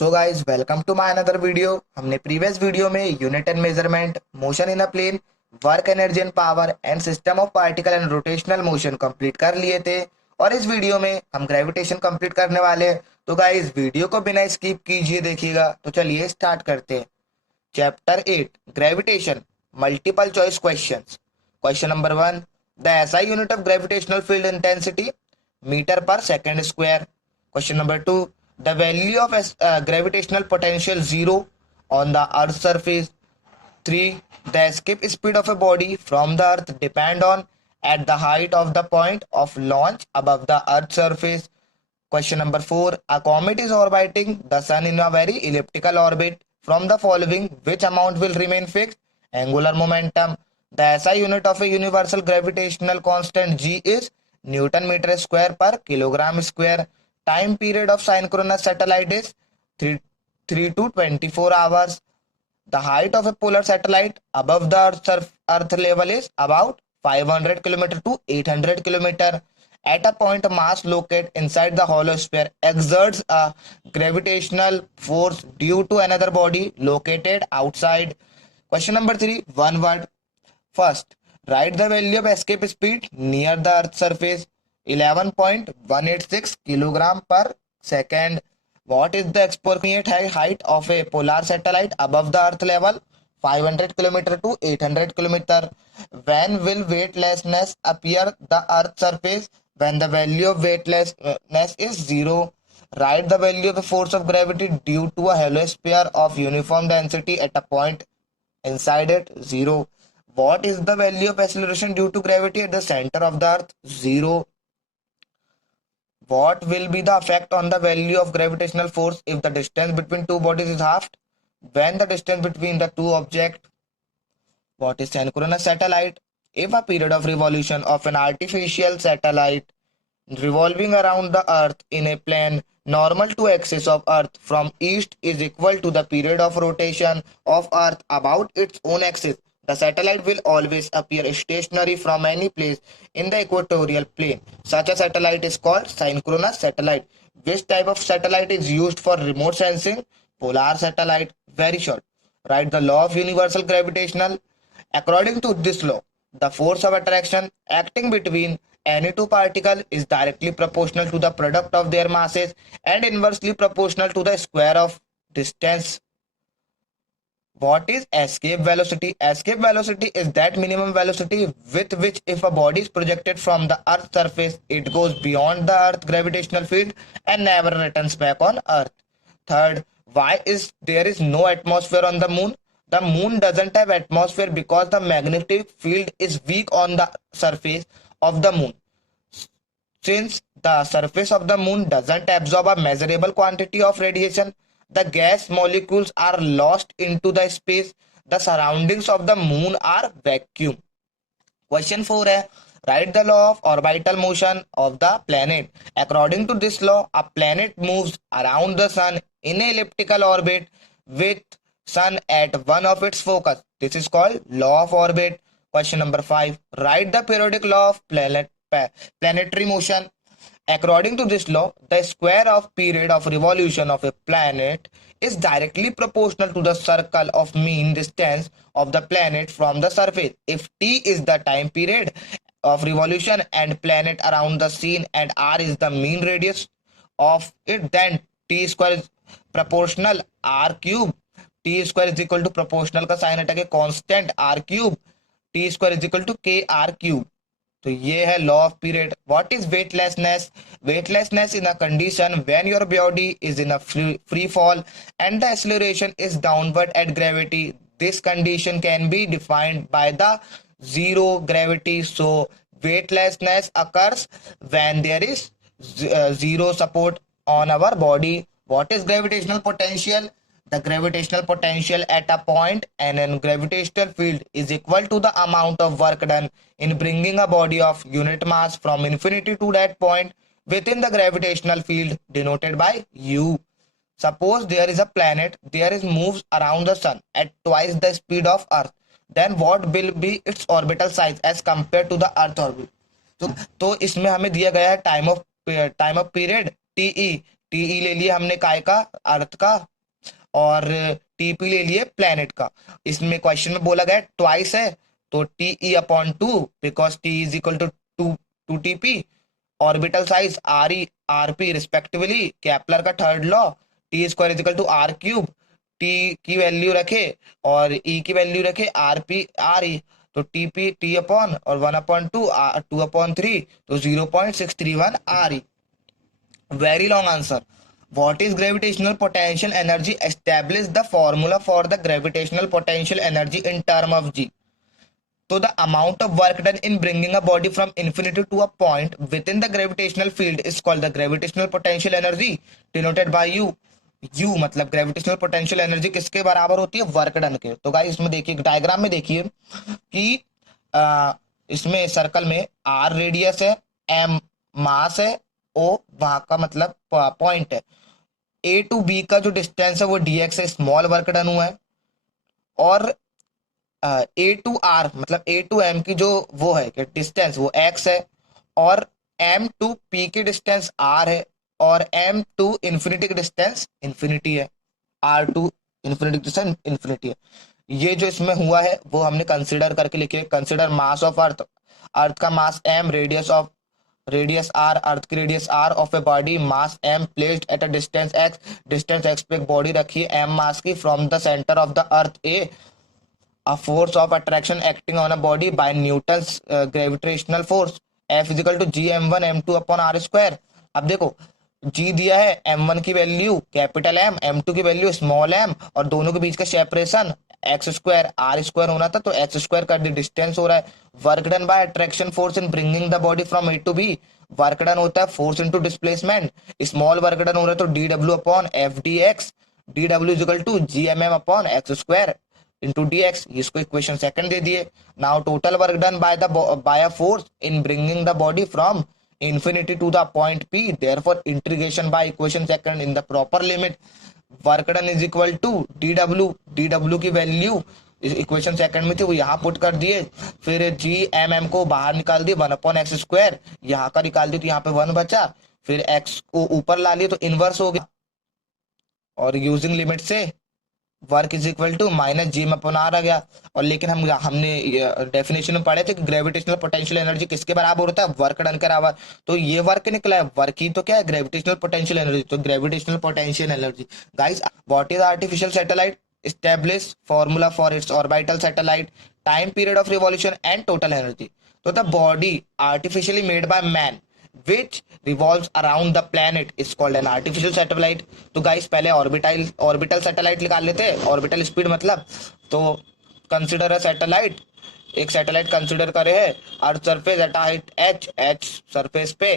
So guys welcome to my another video. हमने previous video में unit and measurement, motion in a plane, work energy and power and system of particle and rotational motion complete कर लिए थे। और इस video में हम gravitation complete करने वाले हैं। तो गाइज वीडियो को बिना स्किप कीजिए देखिएगा। तो चलिए स्टार्ट करते हैं। Chapter 8 gravitation, multiple choice questions. Question number 1, the SI unit of gravitational field intensity, metre per second square. Question number 2. The value of gravitational potential 0 on the Earth's surface. 3. The escape speed of a body from the Earth depend on at the height of the point of launch above the Earth's surface. Question number 4. A comet is orbiting the Sun in a very elliptical orbit. From the following, which amount will remain fixed? Angular momentum. The SI unit of a universal gravitational constant G is Newton meter square per kilogram square. Time period of synchronous satellite is 3 to 24 hours. The height of a polar satellite above the Earth level is about 500 km to 800 km. At a point, a mass located inside the hollow sphere exerts a gravitational force due to another body located outside. Question number 3, one word. First, write the value of escape speed near the Earth's surface, 11.186 kilogram per second. What is the approximate height of a polar satellite above the Earth level? 500 kilometer to 800 kilometer. When will weightlessness appear the Earth's surface? When the value of weightlessness is zero. Write the value of the force of gravity due to a hollow sphere of uniform density at a point inside it, 0. What is the value of acceleration due to gravity at the center of the Earth? 0. What will be the effect on the value of gravitational force if the distance between two bodies is halved? When the distance between the two objects. What is synchronous satellite? If a period of revolution of an artificial satellite revolving around the Earth in a plane normal to axis of Earth from east is equal to the period of rotation of Earth about its own axis, the satellite will always appear stationary from any place in the equatorial plane. Such a satellite is called synchronous satellite. Which type of satellite is used for remote sensing? Polar satellite. Very short. Write the law of universal gravitational. According to this law, the force of attraction acting between any two particles is directly proportional to the product of their masses and inversely proportional to the square of distance. What is escape velocity? Escape velocity is that minimum velocity with which if a body is projected from the Earth's surface, it goes beyond the Earth's gravitational field and never returns back on Earth. Third, why is there is no atmosphere on the moon? The moon doesn't have atmosphere because the magnetic field is weak on the surface of the moon. Since the surface of the moon doesn't absorb a measurable quantity of radiation, the gas molecules are lost into the space. The surroundings of the moon are vacuum. Question 4 है, write the law of orbital motion of the planet. According to this law, a planet moves around the sun in an elliptical orbit with sun at one of its focus. This is called law of orbit. Question number 5, write the periodic law of planetary motion. According to this law, the square of period of revolution of a planet is directly proportional to the circle of mean distance of the planet from the surface. If t is the time period of revolution and planet around the scene and r is the mean radius of it, then t square is proportional r cube. T square is equal to proportional का sign हटा के constant r cube. T square is equal to k r cube. तो ये है law of period. What is weightlessness? Weightlessness in a condition when your body is in a free fall and the acceleration is downward at gravity. This condition can be defined by the zero gravity. So weightlessness occurs when there is zero support on our body. What is gravitational potential? The gravitational potential at a point and a gravitational field is equal to the amount of work done in bringing a body of unit mass from infinity to that point within the gravitational field denoted by U. Suppose there is a planet, there is moves around the sun at twice the speed of Earth. Then what will be its orbital size as compared to the Earth orbit? तो इसमें हमें दिया गया है time of period TE. TE ले लिया हमने काय का, अर्थ का, और टीपी ले लिए प्लेनेट का। इसमें क्वेश्चन में बोला गया ट्वाइस है, तो T E upon two, because T is equal to two two TP. Orbital size R E R P respectively, Kepler का third law, T square is equal to R cube, T की value रखे और ई की value रखे R P R E, तो T P T upon और 1/2 2/3, तो 0.631 R E. Very long answer. What is gravitational potential energy? Establish the formula for the gravitational potential energy in term of G. So the amount of work done in bringing a body from infinity to a point within the gravitational field is called the gravitational potential energy, denoted by U. U मतलब gravitational potential energy किसके बराबर होती है? Work done के। तो guys इसमें देखिए, diagram में देखिए कि इसमें सर्कल में आर रेडियस है, एम मास है, ओ वहां का मतलब पॉइंट है, ए टू बी का जो डिस्टेंस है वो डीएक्स है, स्मॉल वर्क डन हुआ है, और ए टू आर मतलब ए टू एम की जो वो है कि डिस्टेंस वो एक्स है, और एम टू पी की डिस्टेंस आर है, और एम टू इंफिनिटी की डिस्टेंस इंफिनिटी है, आर टू इंफिनिटी की डिस्टेंस इंफिनिटी है। ये जो इसमें हुआ है वो हमने कंसिडर करके लिखे। Consider mass of earth, earth का mass M, radius R, earth की radius R of a body, mass M, placed at a distance X पे एक बॉडी रखी है एम मास की, from the centre of the earth a, a force of attraction acting on a body by Newton's gravitational force F is equal to G M one M two upon R square. अब देखो जी दिया है, M one की value capital M, M two की value small M, और दोनों के बीच का separation X square, R square होना था तो एक्स स्क्वायर कर दी, डिस्टेंस हो रहा है। Work done by attraction force in bringing the body from A to B, work done होता है force into displacement, small work done हो रहा है तो D W upon F D X, D W is equal to G M M upon X square into D X. इसको equation second दे दिए। Now total work done by a force in bringing the body from infinity to the point P, therefore integration by equation second in the proper limit, work done is equal to dw की value equation second में थी वो यहाँ put कर दिए, फिर जी M M को बाहर निकाल दिए, 1/x², यहाँ का निकाल दिए तो यहाँ पे 1 बचा, फिर x को ऊपर ला लिए तो इनवर्स हो गया, और यूजिंग लिमिट से work is equal to minus G में अपॉन आर आ गया। और लेकिन हमने डेफिनेशन में पढ़े थे कि ग्रेविटेशनल पोटेंशियल एनर्जी किसके बराबर होता है? वर्क डन के बराबर। तो ये वर्क निकला है, वर्क ही तो क्या है? Gravitational potential energy. तो gravitational potential energy guys, what is artificial satellite? Establish formula for its orbital satellite, time period of revolution and total energy. तो the body artificially made by man which revolves around the planet is called an artificial satellite। तो guys पहले orbital satellite निकाल लेते हैं, orbital speed मतलब। तो consider a satellite, एक satellite consider करे है, earth surface at height H surface पे,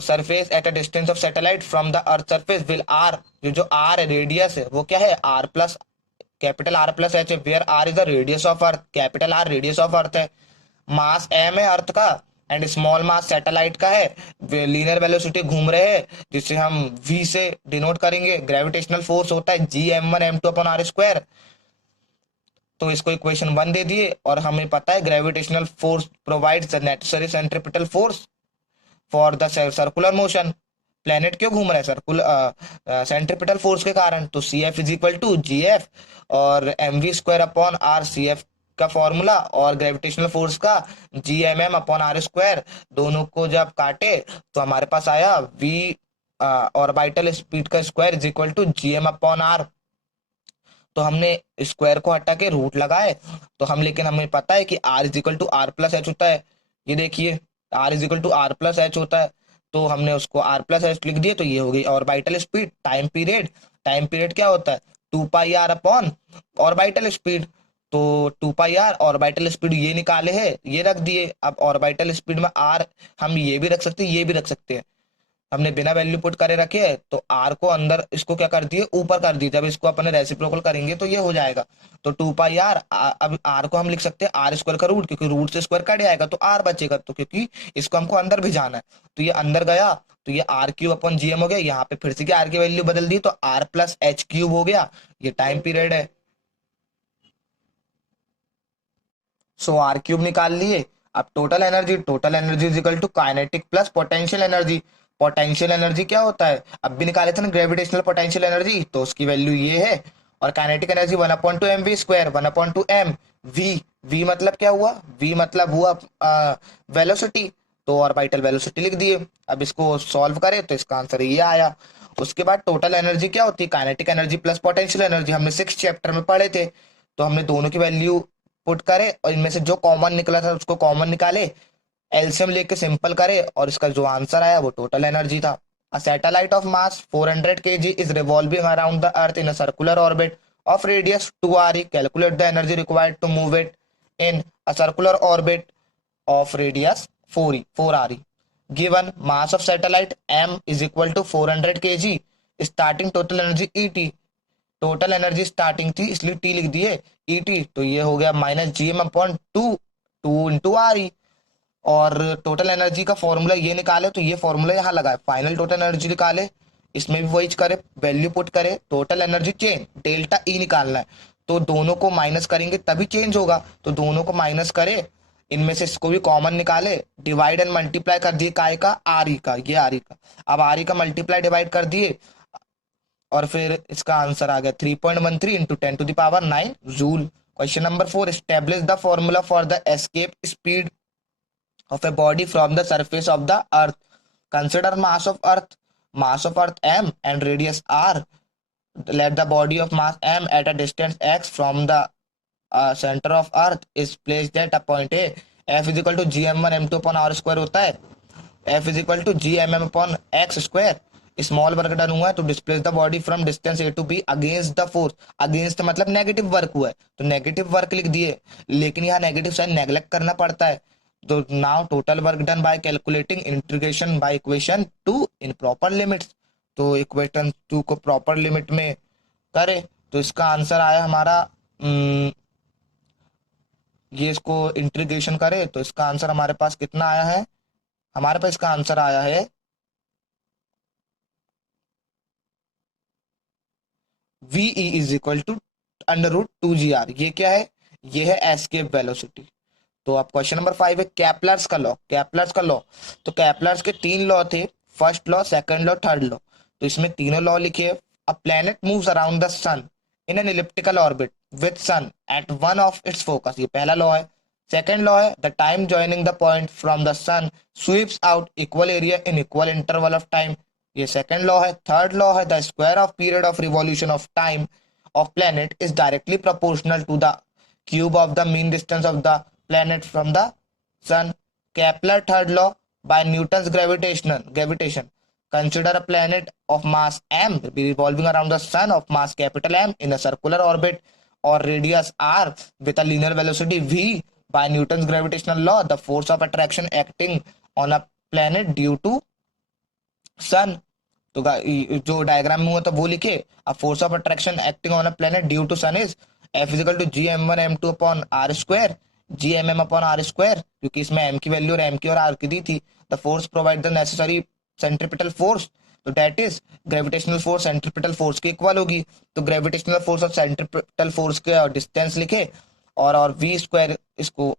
surface at a distance of satellite from the earth surface will R, जो आर है रेडियस है वो क्या है? R plus capital R plus H, where R is the radius of earth, capital R radius of earth है, मास M है अर्थ का, and small mass satellite का है, लीनियर वेलोसिटी घूम रहे हैं जिसे हम v से डिनोट करेंगे, ग्रेविटेशनल फोर्स होता है G M one M two upon R square. तो इसको इक्वेशन 1 दे दिए, और हमें पता है gravitational force provides the necessary centripetal force for the circular motion. Planet क्यों घूम रहा है? सर्कुलर सेंट्रिपिटल फोर्स के कारण। तो C F is equal to G F और M V square upon R, C F का फॉर्मूला और ग्रेविटेशनल फोर्स का G M M upon R square, दोनों को जब काटे तो हमारे पास आया वी ऑर्बिटल स्पीड का square is equal to G M upon R. तो हमने स्क्वायर को हटा के रूट लगाए, तो लेकिन हमें पता है कि R is equal to R plus H होता है। ये देखिए R is equal to R plus H होता है, तो हमने उसको आर प्लस एच लिख दिए, तो ये हो गई ऑर्बिटल स्पीड। टाइम पीरियड क्या होता है? 2πr upon orbital speed. तो 2πr ऑर्बिटल स्पीड ये निकाले है, ये रख दिए। अब ऑर्बिटल स्पीड में आर हम ये भी रख सकते हैं, ये भी रख सकते हैं, हमने बिना वैल्यू पुट करे रखे है, तो आर को अंदर इसको क्या कर दिए? ऊपर कर दिए। जब इसको अपने रेसिप्रोकल करेंगे तो ये हो जाएगा, तो 2πr, अब आर को हम लिख सकते हैं आर स्क्वायर का रूट, क्योंकि रूट से स्क्वायर कट जाएगा तो आर बचेगा, तो क्योंकि इसको हमको अंदर भी जाना है, तो ये अंदर गया, तो ये आर क्यूब अपन जीएम हो गया। यहाँ पे फिर से आर की वैल्यू बदल दी, तो आर प्लस एच क्यूब हो गया। ये टाइम पीरियड है, सो आर क्यूब निकाल लिए। अब total energy is equal to kinetic plus potential energy. Potential energy क्या होता है, अब भी निकाले थे ना ग्रेविटेशनल पोटेंशियल एनर्जी, तो उसकी वैल्यू ये है। और kinetic energy 1/2 mv², 1/2 m v। v मतलब क्या हुआ, v मतलब हुआ वेलोसिटी, तो ऑर्बिटल वेलोसिटी लिख दिए। अब इसको सॉल्व करें तो इसका आंसर ये आया। उसके बाद टोटल एनर्जी क्या होती है, kinetic energy plus potential energy, हमने 6 चैप्टर में पढ़े थे। तो हमने दोनों की वैल्यू पुट करे और इनमें से जो कॉमन निकला था उसको कॉमन निकाले, एलसीएम लेके सिंपल करे, और इसका जो आंसर आया वो टोटल एनर्जी था। A satellite of mass 400 kg is revolving around the earth in a circular orbit of radius 2 re। Calculate the energy required to move it in a circular orbit of radius 4 re। Given mass of satellite m is equal to 400 kg, starting total energy et। Total energy starting थी इसलिए T लिख दिए, et तो ये हो गया -gm/2, 2 × re। और total energy का फॉर्मूला ये निकाले तो ये फॉर्मूला यहाँ लगाए, फाइनल टोटल एनर्जी निकाले, इसमें भी वही करे, वैल्यू पुट करे, total energy change delta E निकालना है, तो दोनों को माइनस करेंगे तभी चेंज होगा, तो दोनों को माइनस करे, इनमें से इसको भी कॉमन निकाले, डिवाइड एंड मल्टीप्लाई कर दिए काय का, आर ई का, ये आर ई का। अब आर ई का मल्टीप्लाई डिवाइड कर दिए और फिर इसका आंसर आ गया 3.13 into 10⁹ joule. Question number 4, establish the formula for the escape speed of a body from the surface of the earth। Consider mass of earth m and radius r। Let the body of mass m at a distance x from the center of earth is placed at a point a। f is equal to gm1 m2 upon r square होता है, f is equal to gmm upon x square। Small work done हुआ है तो displace the body from distance A to B against the force. Against मतलब negative work हुआ है तो negative work लिख दिए, लेकिन यहाँ नेगेटिव साइन नेग्लेक्ट करना पड़ता है। तो now total work done bye calculating integration by equation 2 in proper limits. तो इक्वेशन 2 को प्रॉपर लिमिट में करे तो इसका आंसर आया हमारा ये इसको इंटीग्रेशन करे तो इसका आंसर हमारे पास कितना आया है, हमारे पास इसका आंसर आया है V E is equal to √2 gr। ये क्या है, ये है एस्केप वेलोसिटी। तो अब क्वेश्चन नंबर 5 है कैपलर्स का लॉ। कैपलर्स का लॉ, तो कैपलर्स के 3 लॉ थे, first law, second law, third law. तो इसमें तीनों लॉ लिखे। A planet moves around the sun in an elliptical orbit with sun at one of its focus, ये पहला लॉ है। सेकंड लॉ है the time joining the point from the sun sweeps out equal area in equal interval of time, ये second law है। Third law है the square of period of revolution of time of planet is directly proportional to the cube of the mean distance of the planet from the sun। Kepler third law by Newton's gravitation। Consider a planet of mass m revolving around the sun of mass capital M in a circular orbit or radius r with a linear velocity v। By Newton's gravitational law, the force of attraction acting on a planet due to sun। तो जो diagram में हुआ था वो लिखे। अब force of attraction acting on a planet due to sun is F is equal to gm1 m2 upon R square, gmm upon R square, क्योंकि इसमें m की वैल्यू और m की और r की दी थी। The force provide the necessary centripetal force, तो that is gravitational force centripetal force की इक्वल होगी। तो ग्रेविटेशनल फोर्स और सेंट्रीपिटल फोर्स के डिस्टेंस लिखे और v स्क्वायर, इसको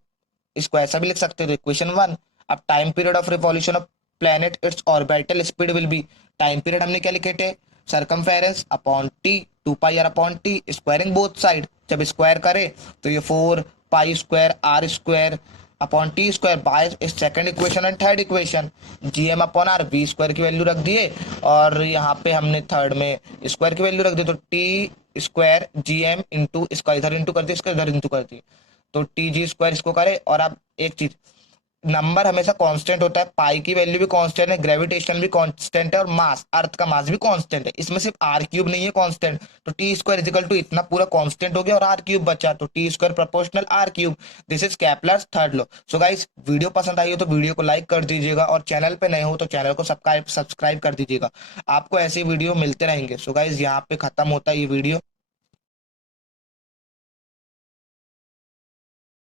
इसको ऐसा भी लिख सकते हो इक्वेशन 1। अब time period of revolution of planet it's orbital speed will be, time period हमने क्या लिखे थे, circumference upon T, 2πr upon T, squaring both side, जब स्क्वायर करे तो ये 4π² r square upon T square by second equation and third equation, gm upon r v square की value रख दिए और यहाँ पे हमने थर्ड में स्क्वायर की वैल्यू रख दी, तो टी स्क्वायर gm इंटू इसका इधर इंटू कर दिया, इसका इधर इंटू कर दिया, तो टी जी स्क्वायर इसको करे। और अब एक चीज, नंबर हमेशा कांस्टेंट होता है, पाई की वैल्यू भी कांस्टेंट है, ग्रेविटेशन भी कांस्टेंट है और मास, अर्थ का मास भी कांस्टेंट है। इसमें सिर्फ आर क्यूब नहीं है कांस्टेंट, तो टी स्क्वायर इजिकल टू इतना पूरा कांस्टेंट हो गया और आर क्यूब बचा, तो T square proportional R cube. This is Kepler's third law. So guys, video पसंद आई हो तो वीडियो को लाइक कर दीजिएगा और चैनल पे नए हो तो चैनल को सब्सक्राइब कर दीजिएगा। आपको ऐसे वीडियो मिलते रहेंगे। सो गाइस, यहाँ पे खत्म होता है ये वीडियो।